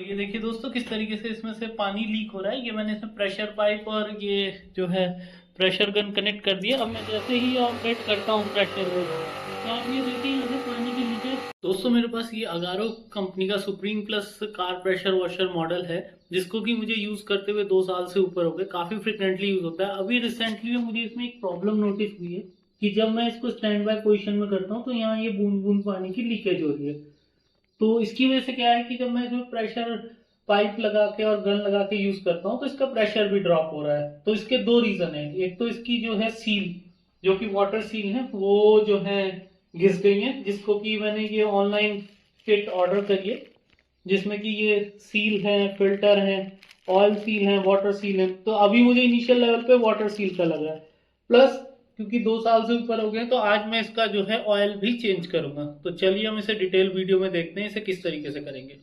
तो ये देखिए दोस्तों किस तरीके से इसमें से पानी लीक हो रहा है। ये मैंने इसमें प्रेशर पाइप और ये जो है प्रेशर गन कनेक्ट कर दिया। अब मैं जैसे ही ऑपरेट करता हूँ प्रेशर गन, तो आप ये देखिए यहाँ से पानी की लीकेज। दोस्तों मेरे पास ये अगारो कंपनी का supreme plus car pressure washer model है, जिसको कि मुझे यूज करते हुए 2 साल से ऊपर हो गए। काफी फ्रिक्वेंटली यूज होता है। अभी रिसेंटली में मुझे इसमें एक प्रॉब्लम नोटिस हुई है कि जब मैं इसको स्टैंड बाय पोजिशन में करता हूँ तो यहाँ ये बूंद बूंद पानी की लीकेज हो रही है। तो इसकी वजह से क्या है कि जब मैं इसमें प्रेशर पाइप लगा के और गन लगा के यूज करता हूँ तो इसका प्रेशर भी ड्रॉप हो रहा है। तो इसके 2 रीजन है। एक तो इसकी जो है सील, जो कि वाटर सील है, वो जो है घिस गई है, जिसको कि मैंने ये ऑनलाइन किट ऑर्डर करी है, जिसमें कि ये सील है, फिल्टर है, ऑयल सील है, वाटर सील है। तो अभी मुझे इनिशियल लेवल पे वाटर सील का लगा है। प्लस क्योंकि 2 साल से ऊपर हो गए तो आज मैं इसका जो है ऑयल भी चेंज करूंगा। तो चलिए हम इसे डिटेल वीडियो में देखते हैं इसे किस तरीके से करेंगे।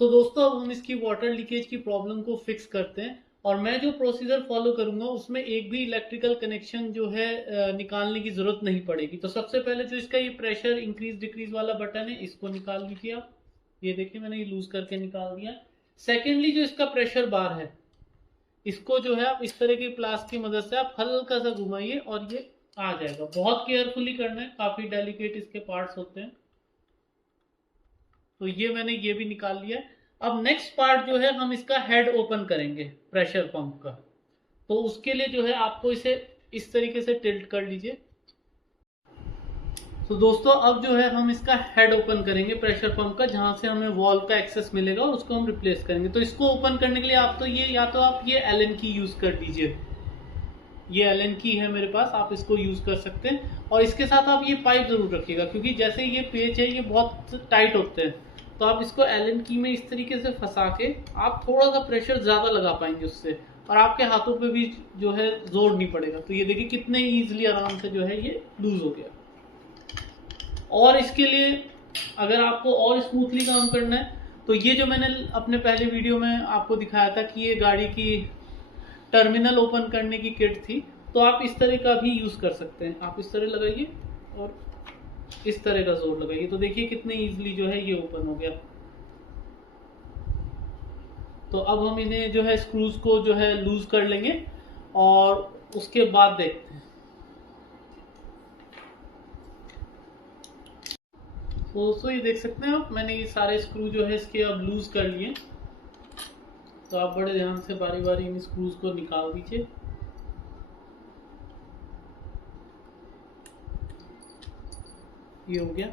सो दोस्तों अब हम इसकी वाटर लीकेज की प्रॉब्लम को फिक्स करते हैं। और मैं जो प्रोसीजर फॉलो करूंगा उसमें एक भी इलेक्ट्रिकल कनेक्शन जो है निकालने की जरूरत नहीं पड़ेगी। तो सबसे पहले जो इसका ये प्रेशर इंक्रीज डिक्रीज वाला बटन है, इसको निकाल लीजिए आप। ये देखिए मैंने ये लूज करके निकाल दिया। सेकेंडली जो इसका प्रेशर बार है, इसको जो है आप इस तरह की प्लास की मदद से आप हल्का सा घुमाइए और ये आ जाएगा। बहुत केयरफुली करना है, काफी डेलिकेट इसके पार्ट्स होते हैं। तो ये मैंने ये भी निकाल लिया है। अब नेक्स्ट पार्ट जो है हम इसका हेड ओपन करेंगे प्रेशर पंप का। तो उसके लिए जो है आपको इसे इस तरीके से टिल्ट कर लीजिए। तो दोस्तों अब जो है हम इसका हेड ओपन करेंगे प्रेशर पंप का, जहां से हमें वॉल्व का एक्सेस मिलेगा और उसको हम रिप्लेस करेंगे। तो इसको ओपन करने के लिए आप तो ये या तो आप ये एलन की यूज कर दीजिए। ये एलन की है मेरे पास, आप इसको यूज कर सकते हैं। और इसके साथ आप ये पाइप जरूर रखिएगा, क्योंकि जैसे ये पेच है ये बहुत टाइट होते हैं। तो आप इसको एलन की में इस तरीके से फंसा के आप थोड़ा सा प्रेशर ज्यादा लगा पाएंगे उससे, और आपके हाथों पे भी जो है जोर नहीं पड़ेगा। तो ये देखिए कितने इजीली आराम से जो है ये लूज हो गया। और इसके लिए अगर आपको और स्मूथली काम करना है तो ये जो मैंने अपने पहले वीडियो में आपको दिखाया था कि ये गाड़ी की टर्मिनल ओपन करने की किट थी, तो आप इस तरह का भी यूज कर सकते हैं। आप इस तरह लगाइए और इस तरह का जोर लगाइए, तो देखिए कितने इजीली जो है ये ओपन हो गया। तो अब हम इन्हें जो है स्क्रूज को जो है लूज कर लेंगे और उसके बाद देखते हैं। तो दोस्तों ये देख सकते हैं आप, मैंने ये सारे स्क्रू जो है इसके अब लूज कर लिए। तो आप बड़े ध्यान से बारी बारी इन स्क्रूज को निकाल दीजिए। ये हो गया।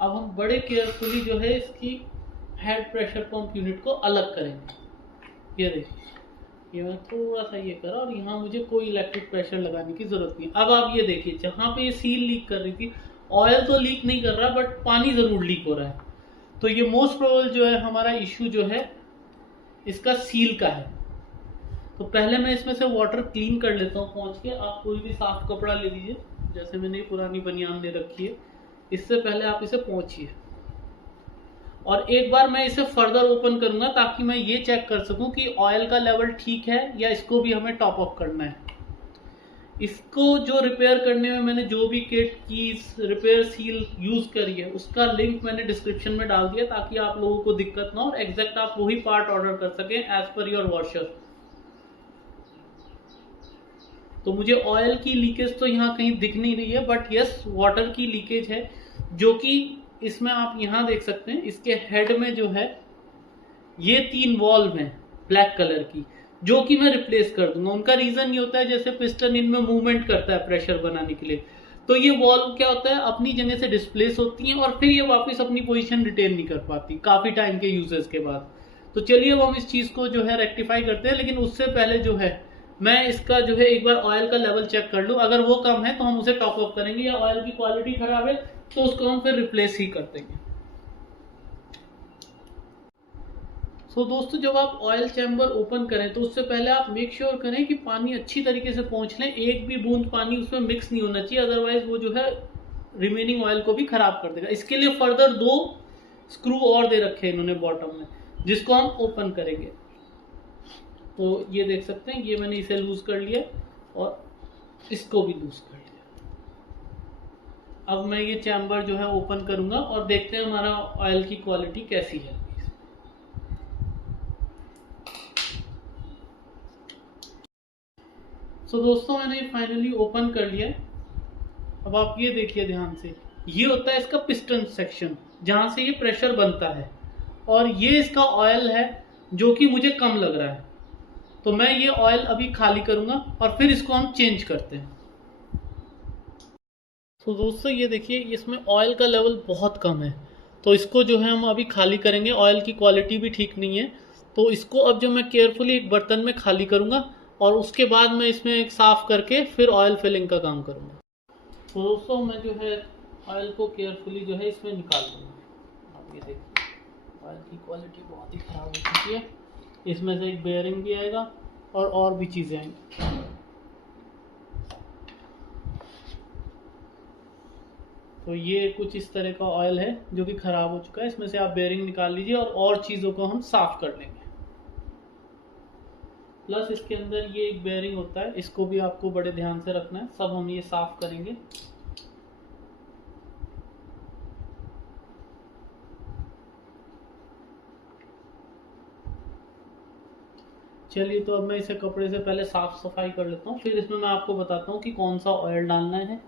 अब हम बड़े केयरफुली जो है इसकी हेड प्रेशर पंप यूनिट को अलग करेंगे। ये देखिए, ये मैं थोड़ा सा ये करा और यहाँ मुझे कोई इलेक्ट्रिक प्रेशर लगाने की जरूरत नहीं। अब आप ये देखिए, जहां पे ये सील लीक कर रही थी, ऑयल तो लीक नहीं कर रहा बट पानी जरूर लीक हो रहा है। तो ये मोस्ट प्रोबेबल जो है हमारा इश्यू जो है इसका सील का है। तो पहले मैं इसमें से वाटर क्लीन कर लेता हूँ पहुंच के। आप कोई भी साफ कपड़ा ले लीजिए, जैसे मैंने पुरानी बनियान ले रखी है। इससे पहले आप इसे पहुंचिए और एक बार मैं इसे फर्दर ओपन करूंगा ताकि मैं ये चेक कर सकूं कि ऑयल का लेवल ठीक है या इसको भी हमें टॉप अप करना है। इसको जो रिपेयर करने में मैंने जो भी किट की रिपेयर सील यूज करी है उसका लिंक मैंने डिस्क्रिप्शन में डाल दिया, ताकि आप लोगों को दिक्कत ना हो और एग्जैक्ट आप वही पार्ट ऑर्डर कर सकें एज पर योर वॉशर। तो मुझे ऑयल की लीकेज तो यहाँ कहीं दिख नहीं रही है, बट यस वाटर की लीकेज है, जो कि इसमें आप यहाँ देख सकते हैं। इसके हेड में जो है ये 3 वॉल्व हैं ब्लैक कलर की, जो कि मैं रिप्लेस कर दूंगा। उनका रीजन ये होता है, जैसे पिस्टन इनमें मूवमेंट करता है प्रेशर बनाने के लिए, तो ये वॉल्व क्या होता है अपनी जगह से डिस्प्लेस होती हैं और फिर ये वापस अपनी पोजीशन रिटेन नहीं कर पाती काफी टाइम के यूजेस के बाद। तो चलिए अब हम इस चीज को जो है रेक्टिफाई करते हैं, लेकिन उससे पहले जो है मैं इसका जो है एक बार ऑयल का लेवल चेक कर लूं। अगर वो कम है तो हम उसे टॉप अप करेंगे, या ऑयल की क्वालिटी खराब है तो उसको हम फिर रिप्लेस ही कर देंगे। तो दोस्तों जब आप ऑयल चैम्बर ओपन करें तो उससे पहले आप मेक श्योर करें कि पानी अच्छी तरीके से पहुंच ले। एक भी बूंद पानी उसमें मिक्स नहीं होना चाहिए, अदरवाइज वो जो है रिमेनिंग ऑयल को भी खराब कर देगा। इसके लिए फर्दर 2 स्क्रू और दे रखे हैं इन्होंने बॉटम में, जिसको हम ओपन करेंगे। तो ये देख सकते हैं, ये मैंने इसे लूज कर लिया और इसको भी लूज कर लिया। अब मैं ये चैम्बर जो है ओपन करूंगा और देखते हैं हमारा ऑयल की क्वालिटी कैसी है। सो दोस्तों मैंने फाइनली ओपन कर लिया है। अब आप ये देखिए ध्यान से, ये होता है इसका पिस्टन सेक्शन जहां से ये प्रेशर बनता है, और ये इसका ऑयल है जो कि मुझे कम लग रहा है। तो मैं ये ऑयल अभी खाली करूंगा और फिर इसको हम चेंज करते हैं। तो दोस्तों ये देखिए इसमें ऑयल का लेवल बहुत कम है, तो इसको जो है हम अभी खाली करेंगे। ऑयल की क्वालिटी भी ठीक नहीं है, तो इसको अब जो मैं केयरफुली एक बर्तन में खाली करूंगा और उसके बाद मैं इसमें एक साफ करके फिर ऑयल फिलिंग का काम करूंगा। तो दोस्तों मैं जो है ऑयल को केयरफुली जो है इसमें निकाल दूंगा। आप ये देखिए ऑयल की क्वालिटी बहुत ही ख़राब हो चुकी है। इसमें से एक बेयरिंग भी आएगा और भी चीज़ें आएंगी। तो ये कुछ इस तरह का ऑयल है जो कि ख़राब हो चुका है। इसमें से आप बेयरिंग निकाल लीजिए और चीज़ों को हम साफ़ कर लेंगे। प्लस इसके अंदर ये एक बेयरिंग होता है, इसको भी आपको बड़े ध्यान से रखना है। सब हम ये साफ़ करेंगे। चलिए तो अब मैं इसे कपड़े से पहले साफ सफाई कर लेता हूँ, फिर इसमें मैं आपको बताता हूँ कि कौन सा ऑयल डालना है।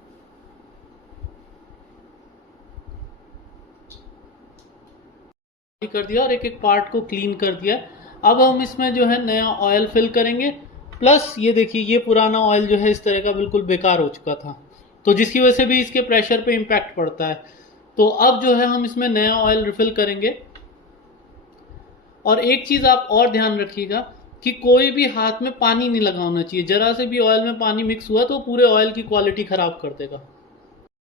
कर दिया और एक एक पार्ट को क्लीन कर दिया। अब हम इसमें जो है नया ऑयल फिल करेंगे। प्लस ये देखिए ये पुराना ऑयल जो है इस तरह का बिल्कुल बेकार हो चुका था, तो जिसकी वजह से भी इसके प्रेशर पे इम्पैक्ट पड़ता है। तो अब जो है हम इसमें नया ऑयल रिफिल करेंगे। और एक चीज़ आप और ध्यान रखिएगा कि कोई भी हाथ में पानी नहीं लगा होना चाहिए। जरा से भी ऑयल में पानी मिक्स हुआ तो पूरे ऑयल की क्वालिटी खराब कर देगा।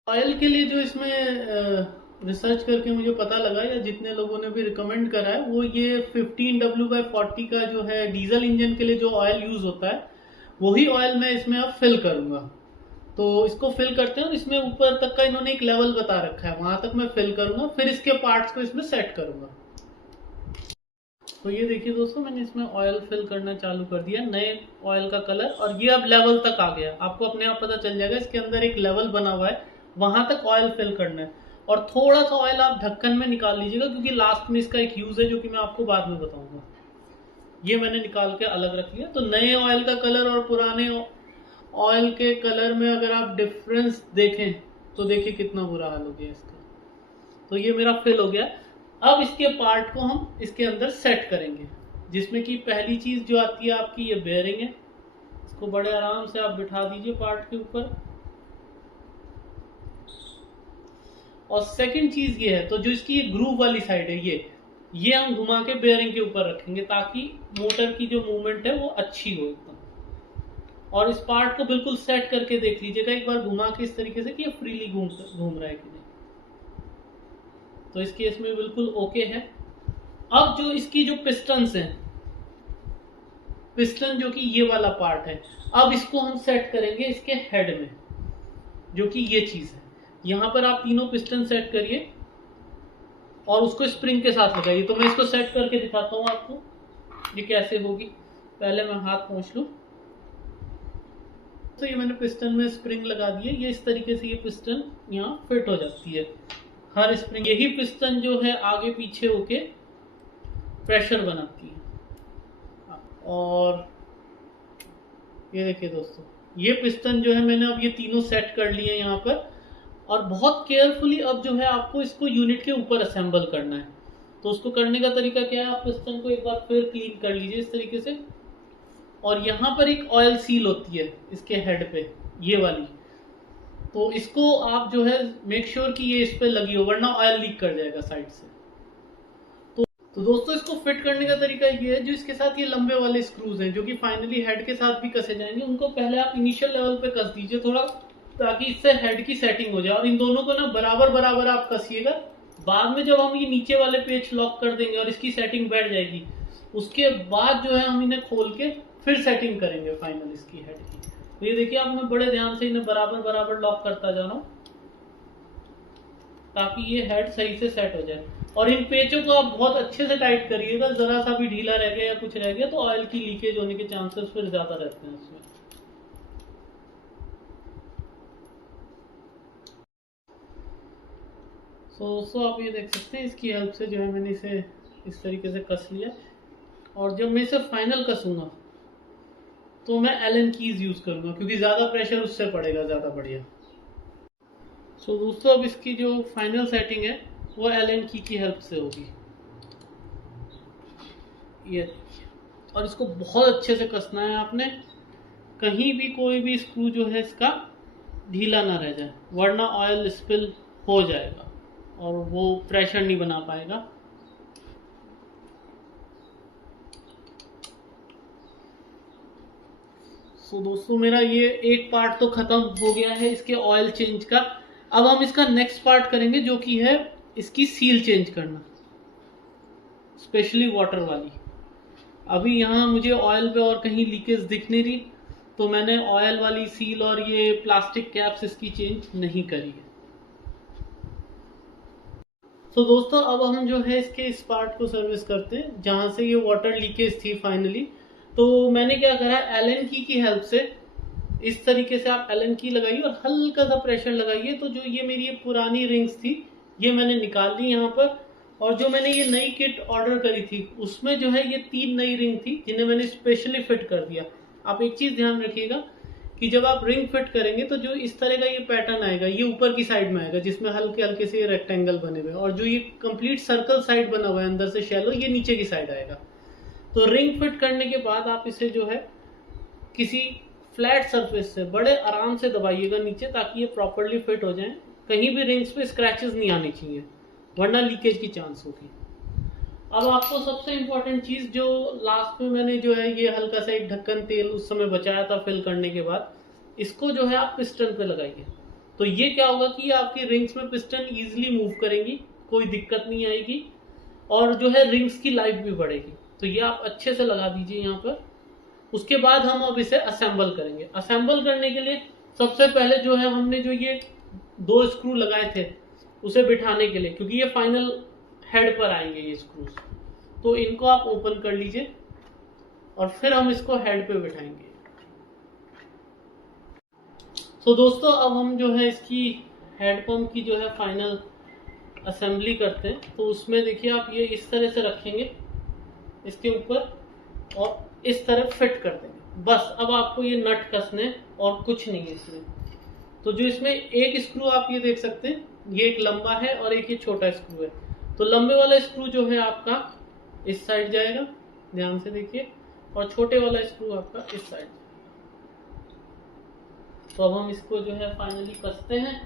ऑयल के लिए जो इसमें रिसर्च करके मुझे पता लगा, या जितने लोगों ने भी रिकमेंड करा है, वो ये 15W/40 का जो है डीजल इंजन के लिए जो ऑयल यूज होता है, वही ऑयल मैं इसमें अब फिल करूंगा। तो इसको फिल करते हैं। इसमें ऊपर तक का इन्होंने एक लेवल बता रखा है, वहां तक मैं फिल करूंगा, फिर इसके पार्ट्स को इसमें सेट करूंगा। तो ये देखिए दोस्तों मैंने इसमें ऑयल फिल करना चालू कर दिया, नए ऑयल का कलर, और ये अब लेवल तक आ गया। आपको अपने आप पता चल जाएगा, इसके अंदर एक लेवल बना हुआ है, वहां तक ऑयल फिल करना है। और थोड़ा सा ऑयल आप ढक्कन में निकाल लीजिएगा, क्योंकि लास्ट में इसका एक यूज है जो कि मैं आपको बाद में बताऊंगा। ये मैंने निकाल के अलग रख लिया। तो नए ऑयल का कलर और पुराने ऑयल के कलर में अगर आप डिफरेंस देखें तो देखिए कितना बुरा हाल हो गया इसका। तो ये मेरा फिल हो गया। अब इसके पार्ट को हम इसके अंदर सेट करेंगे, जिसमें कि पहली चीज जो आती है आपकी ये बेयरिंग है। इसको बड़े आराम से आप बिठा दीजिए पार्ट के ऊपर। और सेकंड चीज ये है, तो जो इसकी ये ग्रूव वाली साइड है, ये हम घुमा के बेयरिंग के ऊपर रखेंगे ताकि मोटर की जो मूवमेंट है वो अच्छी हो एकदम। और इस पार्ट को बिल्कुल सेट करके देख लीजिएगा एक बार घुमा के, इस तरीके से कि ये फ्रीली घूम रहा है कि नहीं। तो इस केस में बिल्कुल ओके है। अब जो इसकी जो पिस्टन्स हैं, पिस्टन जो कि ये वाला पार्ट है, अब इसको हम सेट करेंगे इसके हेड में, जो कि ये चीज है। यहां पर आप तीनों पिस्टन सेट करिए और उसको स्प्रिंग के साथ लगाइए। तो मैं इसको सेट करके दिखाता हूं आपको ये कैसे होगी। पहले मैं हाथ पोंछ लूं। तो ये मैंने पिस्टन में स्प्रिंग लगा दी है। ये इस तरीके से ये पिस्टन यहाँ फिट हो जाती है। हर स्प्रिंग, यही पिस्टन जो है आगे पीछे होके प्रेशर बनाती है। और ये देखिए दोस्तों, ये पिस्टन जो है मैंने अब ये तीनों सेट कर लिए हैं यहाँ पर। और बहुत केयरफुली अब जो है आपको इसको यूनिट के ऊपर असेंबल करना है। तो उसको करने का तरीका क्या है, आप पिस्टन को एक बार फिर क्लीन कर लीजिए इस तरीके से। और यहाँ पर एक ऑयल सील होती है इसके हेड पे, ये वाली। तो इसको आप जो है मेक श्योर कि ये इस पे लगी हो, वरना ऑयल लीक कर जाएगा साइड से। तो दोस्तों इसको फिट करने का तरीका ये है, जो इसके साथ ये लंबे वाले स्क्रूज हैं जो कि फाइनली हेड के साथ भी कसे जाएंगे, उनको पहले आप इनिशियल लेवल पे कस दीजिए थोड़ा, ताकि इससे हेड की सेटिंग हो जाए। और इन दोनों को ना बराबर बराबर आप कसिएगा। बाद में जब हम ये नीचे वाले पेच लॉक कर देंगे और इसकी सेटिंग बैठ जाएगी, उसके बाद जो है हम इन्हें खोल के फिर सेटिंग करेंगे फाइनल इसकी हेड की। तो ये देखिए आप, मैं बड़े ध्यान से इन्हें बराबर बराबर लॉक करता जा रहा हूँ ताकि ये हेड सही से सेट हो जाए। और इन पेचों को आप बहुत अच्छे से टाइट करिएगा। जरा सा भी ढीला रह गया या कुछ रह गया तो ऑयल की लीकेज होने के चांसेस फिर ज्यादा रहते हैं इसमें। दोस्तों आप ये देख सकते हैं, इसकी हेल्प से जो है मैंने इसे इस तरीके से कस लिया। और जब मैं इसे फाइनल कसूँगा तो मैं एलन कीज यूज़ करूँगा, क्योंकि ज़्यादा प्रेशर उससे पड़ेगा, ज़्यादा बढ़िया। दोस्तों अब इसकी जो फाइनल सेटिंग है वो एलन की हेल्प से होगी। ये देखिए, और इसको बहुत अच्छे से कसना है आपने, कहीं भी कोई भी स्क्रू जो है इसका ढीला ना रह जाए, वरना ऑयल स्पिल हो जाएगा और वो प्रेशर नहीं बना पाएगा। दोस्तों मेरा ये एक पार्ट तो खत्म हो गया है इसके ऑयल चेंज का। अब हम इसका नेक्स्ट पार्ट करेंगे, जो कि है इसकी सील चेंज करना, स्पेशली वाटर वाली। अभी यहाँ मुझे ऑयल पे और कहीं लीकेज दिख नहीं रही, तो मैंने ऑयल वाली सील और ये प्लास्टिक कैप्स इसकी चेंज नहीं करी है। दोस्तों अब हम जो है इसके इस पार्ट को सर्विस करते हैं जहाँ से ये वाटर लीकेज थी फाइनली। तो मैंने क्या करा, एलन की हेल्प से इस तरीके से आप एलन की लगाइए और हल्का सा प्रेशर लगाइए, तो जो ये मेरी पुरानी रिंग्स थी ये मैंने निकाल ली यहाँ पर। और जो मैंने ये नई किट ऑर्डर करी थी उसमें जो है ये 3 नई रिंग थी जिन्हें मैंने स्पेशली फिट कर दिया। आप एक चीज़ ध्यान रखिएगा कि जब आप रिंग फिट करेंगे तो जो इस तरह का ये पैटर्न आएगा ये ऊपर की साइड में आएगा, जिसमें हल्के हल्के से ये रेक्टेंगल बने हुए, और जो ये कंप्लीट सर्कल साइड बना हुआ है अंदर से शैलो, ये नीचे की साइड आएगा। तो रिंग फिट करने के बाद आप इसे जो है किसी फ्लैट सरफेस से बड़े आराम से दबाइएगा नीचे, ताकि ये प्रॉपरली फिट हो जाए। कहीं भी रिंग्स पे स्क्रैचेस नहीं आने चाहिए, वरना लीकेज की चांस होगी। अब आपको सबसे इम्पोर्टेंट चीज़, जो लास्ट में मैंने जो है ये हल्का सा एक ढक्कन तेल उस समय बचाया था फिल करने के बाद, इसको जो है आप पिस्टन पे लगाइए। तो ये क्या होगा कि आपकी रिंग्स में पिस्टन ईजिली मूव करेंगी, कोई दिक्कत नहीं आएगी, और जो है रिंग्स की लाइफ भी बढ़ेगी। तो ये आप अच्छे से लगा दीजिए यहाँ पर। उसके बाद हम अब इसे असेंबल करेंगे। असेंबल करने के लिए सबसे पहले जो है हमने जो ये 2 स्क्रू लगाए थे उसे बिठाने के लिए, क्योंकि ये फाइनल हेड पर आएंगे ये स्क्रूज, तो इनको आप ओपन कर लीजिए और फिर हम इसको हेड पे बिठाएंगे। दोस्तों अब हम जो है इसकी हेड पंप की जो है फाइनल असेंबली करते हैं। तो उसमें देखिए आप ये इस तरह से रखेंगे इसके ऊपर और इस तरह फिट कर देंगे। बस अब आपको ये नट कसने और कुछ नहीं है इसमें। तो जो इसमें एक स्क्रू आप ये देख सकते हैं, ये एक लंबा है और एक ये छोटा स्क्रू है। तो लंबे वाला स्क्रू जो है आपका इस साइड जाएगा, ध्यान से देखिए, और छोटे वाला स्क्रू आपका इस साइड। तो अब हम इसको जो है फाइनली कसते हैं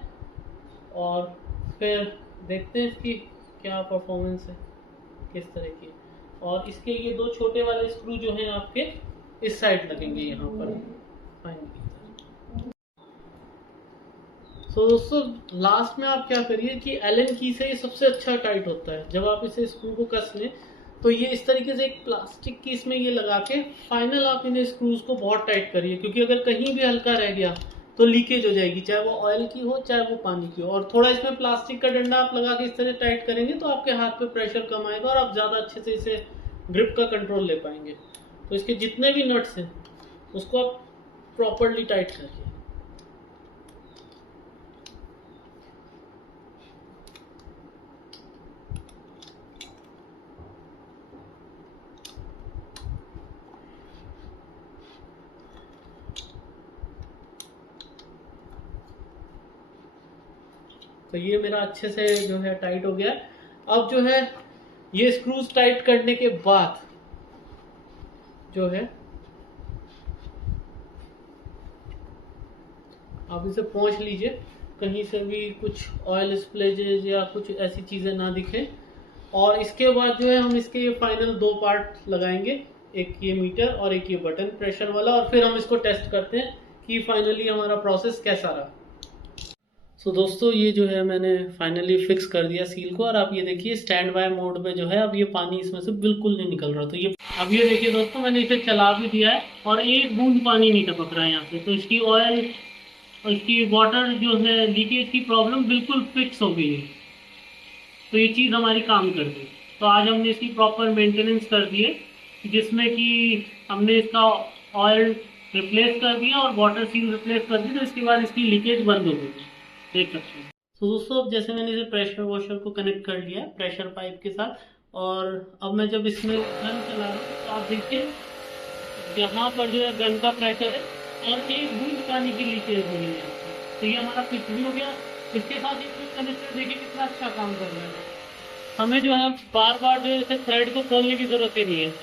और फिर देखते हैं इसकी क्या परफॉर्मेंस है, किस तरह की। और इसके ये 2 छोटे वाले स्क्रू जो हैं आपके इस साइड लगेंगे यहाँ पर फाइनली। दोस्तों लास्ट में आप क्या करिए कि एलन की से ये सबसे अच्छा टाइट होता है। जब आप इसे स्क्रू को कस लें तो ये इस तरीके से एक प्लास्टिक की इसमें ये लगा के फाइनल आप इन्हें स्क्रूज को बहुत टाइट करिए, क्योंकि अगर कहीं भी हल्का रह गया तो लीकेज हो जाएगी, चाहे वो ऑयल की हो चाहे वो पानी की हो। और थोड़ा इसमें प्लास्टिक का डंडा आप लगा के इस तरह टाइट करेंगे तो आपके हाथ पे प्रेशर कम आएगा और आप ज़्यादा अच्छे से इसे ग्रिप का कंट्रोल ले पाएंगे। तो इसके जितने भी नट्स हैं उसको आप प्रॉपरली टाइट करिए। तो ये मेरा अच्छे से जो है टाइट हो गया। अब जो है ये स्क्रूज टाइट करने के बाद जो है आप इसे पोंछ लीजिए, कहीं से भी कुछ ऑयल स्प्लेजेज या कुछ ऐसी चीज़ें ना दिखे। और इसके बाद जो है हम इसके ये फाइनल 2 पार्ट लगाएंगे, एक ये मीटर और एक ये बटन प्रेशर वाला, और फिर हम इसको टेस्ट करते हैं कि फाइनली हमारा प्रोसेस कैसा रहा। दोस्तों ये जो है मैंने फाइनली फिक्स कर दिया सील को, और आप ये देखिए स्टैंड बाय मोड में जो है अब ये पानी इसमें से बिल्कुल नहीं निकल रहा। तो ये अब ये देखिए दोस्तों मैंने इसे चला भी दिया है और एक बूंद पानी नहीं टपक रहा है यहाँ से। तो इसकी ऑयल और इसकी वाटर जो है लीकेज की प्रॉब्लम बिल्कुल फिक्स हो गई है। तो ये चीज़ हमारी काम कर दी। तो आज हमने इसकी प्रॉपर मेंटेनेंस कर दी है, जिसमें कि हमने इसका ऑयल रिप्लेस कर दिया और वाटर सील रिप्लेस कर दी। तो इसके बाद इसकी लीकेज बंद हो गई, देख सकते हैं। तो दोस्तों अब जैसे मैंने इसे प्रेशर वॉशर को कनेक्ट कर लिया प्रेशर पाइप के साथ, और अब मैं जब इसमें गन चला रहा हूँ तो आप देखिए यहाँ पर जो है गन का प्रेशर है और एक बूंद पानी की लीकेज हुई है। तो ये हमारा फिक्स भी हो गया। इसके साथ ही कनेक्टर देखिए कितना अच्छा काम कर रहा है। हमें जो है बार बार जो है इसे थ्रेड को खोलने की जरूरत ही नहीं है।